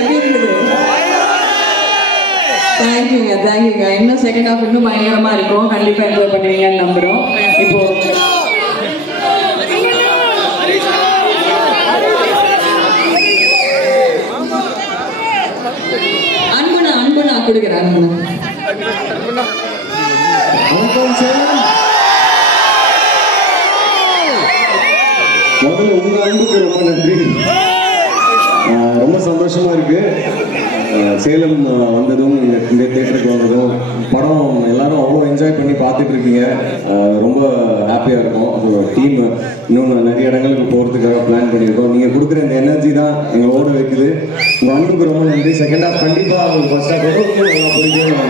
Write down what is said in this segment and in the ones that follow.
எப்படி இருக்குது? தேங்க்யூங்க தேங்க்யூங்க. இன்னும் செகண்ட் ஹாஃப் இன்னும் பயங்கரமா இருக்கும். கண்டிப்பா என்ஜாய் பண்ணுவீங்கன்னு நம்புறோம். இப்போ அன்புண்ணா கொடுக்குறேன். அன்புண்ணா முதல்ல உங்க அன்புக்கு ரொம்ப நன்றி. ரொம்ப சந்தோஷமா இருக்கு. சேலம் வந்ததும் இந்த தியேட்டருக்கு வந்ததும் படம் எல்லாரும் அவ்வளோ என்ஜாய் பண்ணி பார்த்துட்டு இருக்கீங்க. ரொம்ப ஹாப்பியாக இருக்கும். டீம் இன்னொன்று நிறைய இடங்களுக்கு போகிறதுக்காக பிளான் பண்ணியிருக்கோம். நீங்கள் கொடுக்குற இந்த எனர்ஜி தான் எங்களை ஓட வைக்குது. உங்கள் அன்புக்கு ரொம்ப நன்றி. செகண்ட் ஹாஃப் கண்டிப்பாக உங்களுக்கு ஃபர்ஸ்ட் ஹாஃப் ரொம்ப நல்லா பிடிக்கும்.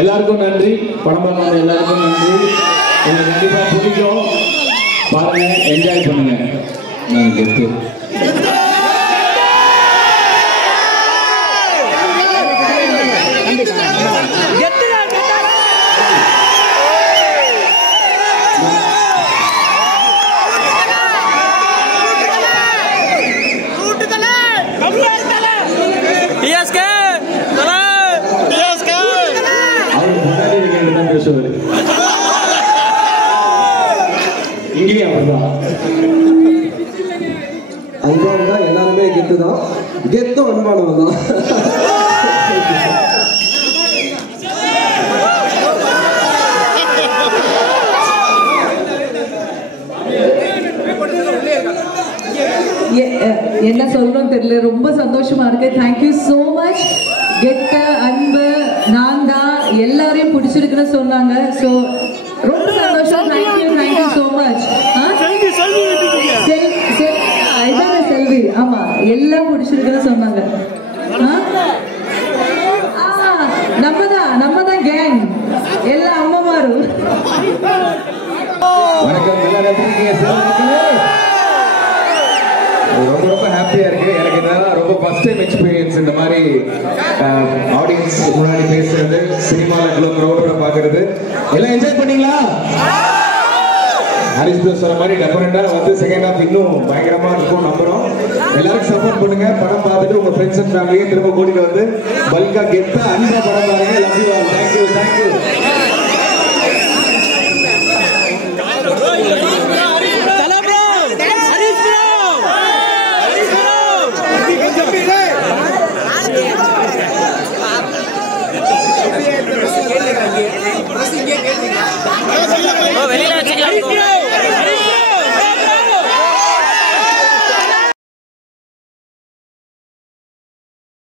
எல்லாருக்கும் நன்றி. படம் பார்த்த எல்லாருக்கும் நன்றி. உங்களுக்கு கண்டிப்பாக பிடிக்கும். பாருங்க, என்ஜாய் பண்ணுங்க. இங்கேயும் அப்படிதான். அன்பானதா எல்லாருமே கெத்து தான். கெத்தும் அன்பானவன் தான். என்ன சொல்றோம் தெரியல. ரொம்ப சந்தோஷமா இருக்கு. Thank you so much. கெட்ட அன்பு நான் தான் எல்லாரையும் பிடிச்சிருக்குன்னு சொன்னாங்க. ஸோ ரொம்ப சந்தோஷம். Thank you so much. செல்வி ஆமா எல்லாம் பிடிச்சிருக்குன்னு சொன்னாங்க. நம்ம தான் கேங் எல்லா அம்மாமாரும். வணக்கம், எல்லாரும் எப்படி இருக்கீங்க? ரொம்ப ஹாப்பியா இருக்கு. எனக்கு என்னன்னா ரொம்ப ஃபர்ஸ்ட் டைம் எக்ஸ்பீரியன்ஸ் இந்த மாதிரி ஆடியன்ஸ் முன்னாடி பேசுறது, சினிமாவில் இவ்வளோ க்ரௌடோட பார்க்கறது. எல்லாம் என்ஜாய் பண்ணீங்களா? ஹரிஷ் ப்ரோ சொன்ன மாதிரி டெஃபினட்டா வந்து செகண்ட் ஹாஃப் இன்னும் பயங்கரமா இருக்கும் நம்புறோம். எல்லாரும் சப்போர்ட் பண்ணுங்க. படம் பார்த்துட்டு உங்க ஃப்ரெண்ட்ஸ் அண்ட் ஃபேமிலியை திரும்ப கூட்டிட்டு வந்து பல்கா கெத்தா அன்பா படம் பாருங்க. Love you all. Thank you thank you. வெளியில